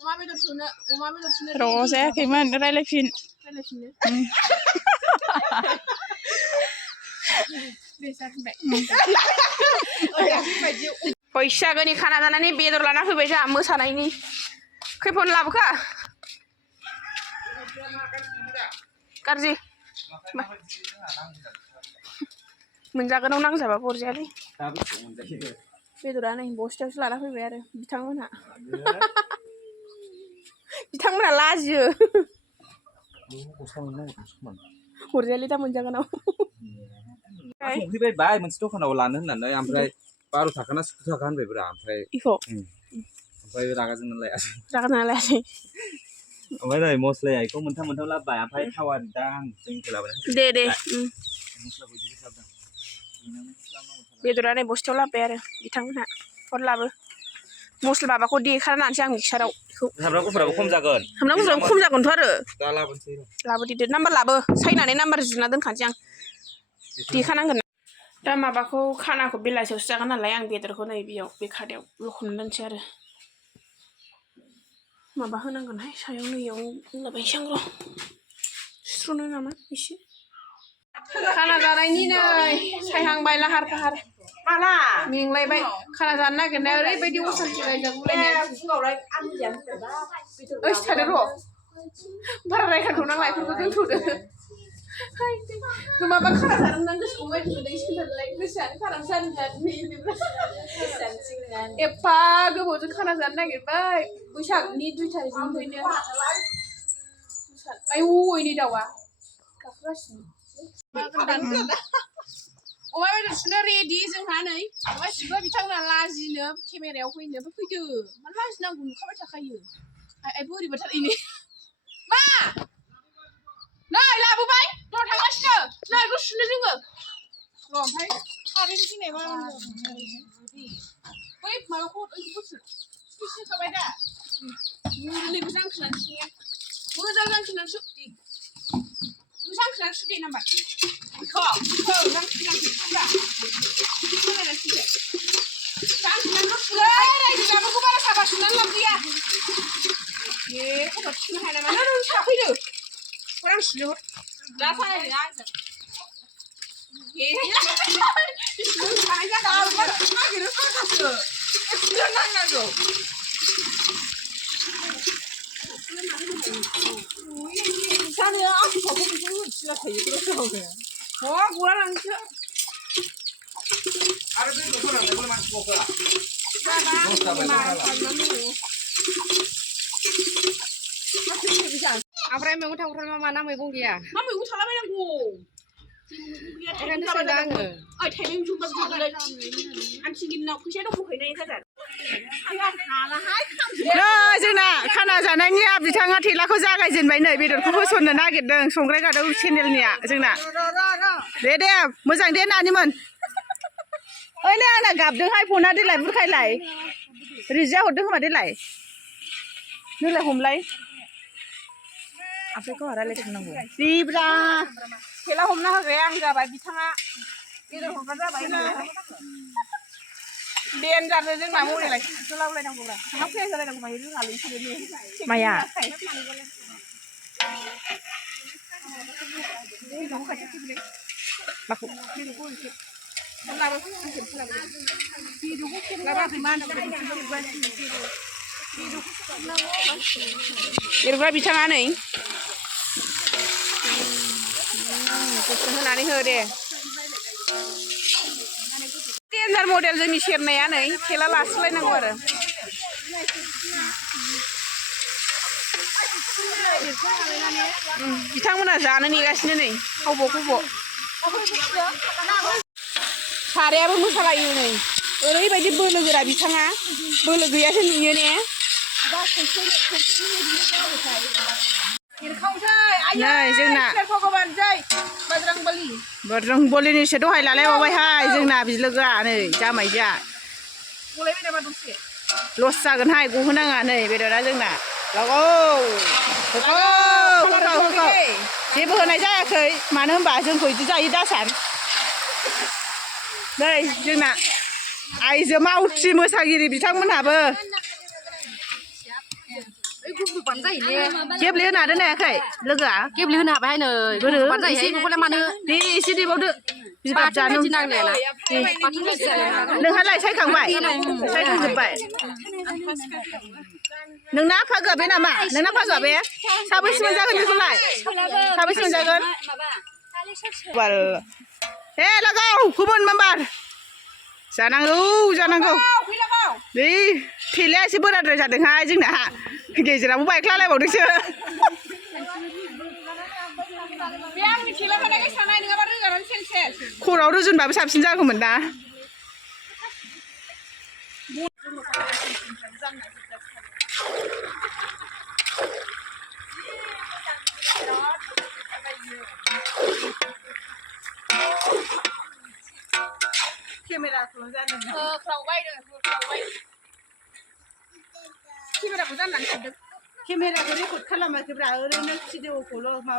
र' जायाखैमोन रायलायफिन बैसागोनि खाना जानानै बेदर लाना फैबाय जोंहा मोसानायनि खैफोन लाबोखा गाज्रि मोनजागोनाव नांजाबा बरजायालै बेदरा नै बस्थायावसो लाना फैबाय आरो बिथांमोनहा लाजियो हरजायालै दा मोनजागोनाव संफैबाय बाय मोनसे दखानाव लानो होननानै ओमफ्राय 12 थाखा ना 10 थाखा होनबायब्रा ओमफ्राय रागा जोंना लायासै ओमफ्राय नै मस्लाया इखौ मोनथाम लाबोबाय ओमफ्राय थावा दां जोंनिखौ लाबोनाय दे बेदरा नै बस्थायाव लाबोबाय आरो बिथांमोनहा हर लाबो मस्ला माबाखौ देखाना लानोसै आं मिक्साराव सामब्राम गुफुराबो खम जागोन सामब्राम गुफुराबो खम जागोनथ' आरो दा लाबोनोसै लाबोदो नाम्बार लाबो सायनानै नाम्बार जुना दोनखानोसै आं देखानांगोन दा माबाखौ खानाखौ बेलासियावसो जागोन नालाय आं बेदरखौ नै बेयाव बे खादायाव लखबना दोनसै आरो माबा होनांगोनहाय सायाव नैयाव होलाबायनोसै आं र' सुस्र'नो नामा एसे खाना जानायनि नै सायहांबाय लाहार फाहार माला मेंलायबाय खाना जानो नागिरनाया ओरैबायदि असान्थि रायजागुलायनाय ओइ थादो र' बारा रायखांथ' नांला इफोरखौ दोनथ'दो माबा खाना जानो मोननानै गोसोखौ बायदि मोनदों इसोरनालाय गोसोआनो खानासो जादों एफा गोबावजों खाना जानो नागिरबाय बैसागनि 2 तारिखनिफ्रायनो आयौ ओइनै दाउआ गाखोगासिनो अमा बेदर सुनो रेडि जोंहा नै गासिबो बिथांमोना लाजिनो केमेरायाव फैनो फैदो मानो लाजिनांगौ नुखाबाय थाखायो आइ बोरैबाथार इनि मा नै लाबोबाय दर थांगासिनो नै बेखौ सुनो जोङो र' ओमफ्राय कारेन्ट फैनाय मा बै माबाखौ ओइखौ सुखाबाय दा गोरलैबो जांख्रिनानै मोजां जांख्रिनानै सु जांख्रिनानै सुदे नाम्बार बेखौ जांख्रिनानै सुदा जांख्रिनानै सुदो रायजो जानायखौ बारा साबा सुनानै लाबोया ए खबर सुनो हाया नामा नों साफैदो आं सुनो दा सानायना आंजों ए सुनो हानाय जादों नागिरो साथासो सुनो नांनांगौ जानो आंखौबो बेखौ होथिला थायो गोसोआवनो गुरा लांसो आरो बे दख'नाखौ मानसिखौ ओमफ्राय मैगं थांग्रा मा ना मैगं गैया मा मैगं थालाबायनांगौ आङो थाइबें जुमबाय आं दिनाव फैसा दंखायो हाजार जोंना खाना जानायनिया बिथाङा थेलाखौ जागायजेनबाय नै बेदरखौ होसननो नागिरदों संग्राय गादौ चेनेलनिया जोंना दे मोजां दे नानिमोन ओइलै आंना गाबदोंहाय फना देलाय बुरखायलाय रिजिया हरदों खोमा देलाय नोंलाय हमलाय आफायखौ रायलायथारनांगौ दिब्रा थेला हमना होग्राया आं जाबाय बिथाङा बेदर हरग्रा जाबाय देनजारनो जोंना मबाइलाय लाबोलायनांगौब्रा थांना फैया जालायनांगौ मायो रोङालै इसोरो माया माखौ एरग्रा बिथाङा नै होनानै हो दे डेन्जार मडेल जोंनि सेरनाया नै थेला लास्लायनांगौ आरो बिथांमोना जानो नेगासिनो नै हावब' सारायाबो मोसालायो नै ओरैबायदि बोलो गोरा बिथाङा बोलो गैयासो नुयो ने नै जोंना बजरंबलिनिसो दहाय लालायबावबायहाय जोंना बिलोगोआ नै जामायजा लस जागोनहाय गहोनाङा नै बेदरा जोंना जेबो होनाय जायाखै मानो होनबा जोंखौ बिदि जायो दासान नै जोंना आइजो मावथि मोसागिरि बिथांमोनहाबो गेब्लेहोनो हादों हायाखै लोगोआ गेब्लेहोनो हाबाय नै गोदो एसे बेखौलाय मानो दे एसे देबावदो बिगाब जानो नोंहालाय सायखांबाय सायखांजोब्बाय नोंना फागोआ बे नामा नोंना फागोआ बे साबैसे मोनजागोन बेखौलाय साबैसे मोनजागोन ए लगाव गुबुन माबार जानांगौ बे थेलाया एसे बोराद्राय जादोंहाय जोंना गेजेरावबो बायख्लालायबावदोंसो खर'आव रुजुनबाबो साबसिन जागौमोन ना केमेराखौ जाननानै थांदों केमेराखौ रेकर्ड खालामाखैब्रा ओरैनो भिडिअखौल' माबा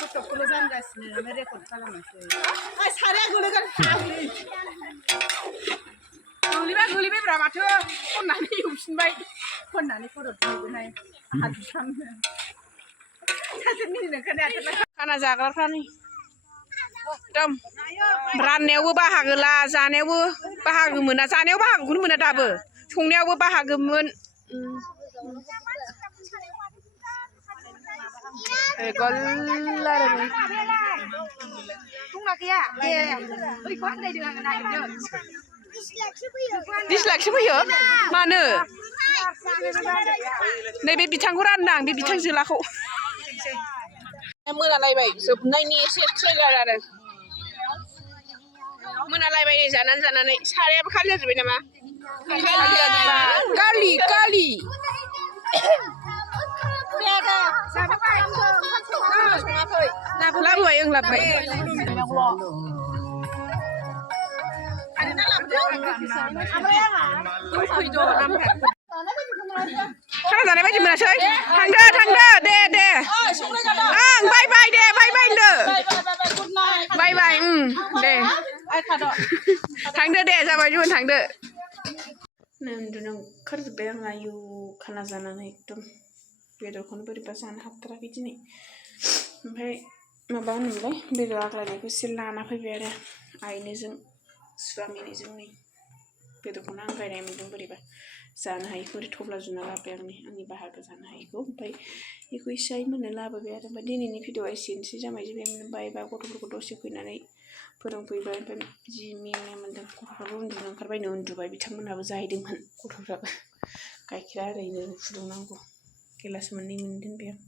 फट'खौल' जानगासिनो ओमफ्राय रेकर्ड खालामाखै साराया गोलैगोन गोलैबायब्रा माथो खननानै एवफिनबाय खननानै खर'हाय खाना जाग्राफ्रा नै एकदम राननायावबो बाहागो ला जानायावबो बाहागो मोना जानायाव बाहागोखौनो मोना दाबो संनायावबो बाहागोमोन दिस्लाकसो फैयो मानो नैबे बिथांखौ रानदां बे बिथां जोलाखौ मोनालायबाय जोबनायनि एसे ट्रेलार आरो मोनालायबाय जानानै सारायाबो खालि जाजोब्बाय नामा गालि लाबोबाय लाबोबाय खाना जानाय बायदि मोनासै थांदो दे ओं बाय दे बाय होनदो बाय दे थांदो दे जाबाय जों थांदो उन्दुनो ओंखारजोब्बाय आं आयु खाना जानानै एकदम बेदरखौनो बोरैबा जानो हाथाराखै दिनै ओमफ्राय माबा होनोमोनलाय बेदर आग्लायनायखौ एसे लाना फैबाय आरो आइनोजों सुवामिनिजों नै बेदरखौनो आंगायनाय मोन्दों बोरैबा जानो हायिखौ ओरै थब्ला जुना लाबोबाय आंनि बाहागो जानो हायिखौ ओमफ्राय बेखौ एसे आइ मोननो लाबोबाय आरो ओमफ्राय दिनैनि भिडिअआ एसेनोसै जामाय जोबबाय बा गथ'फोरखौ दसे फैनानै फोरोंफैबाय ओमफ्राय जि मेंनाय मोन्दों गथ'फ्राबो उन्दुनो ओंखारबायनो उन्दुबाय बिथांमोनहाबो जाहैदोंमोन गथ'फ्राबो गाइखेरा ओरैनो फुदुंनांगौ गिलास मोननै मोननो दोनबाय आं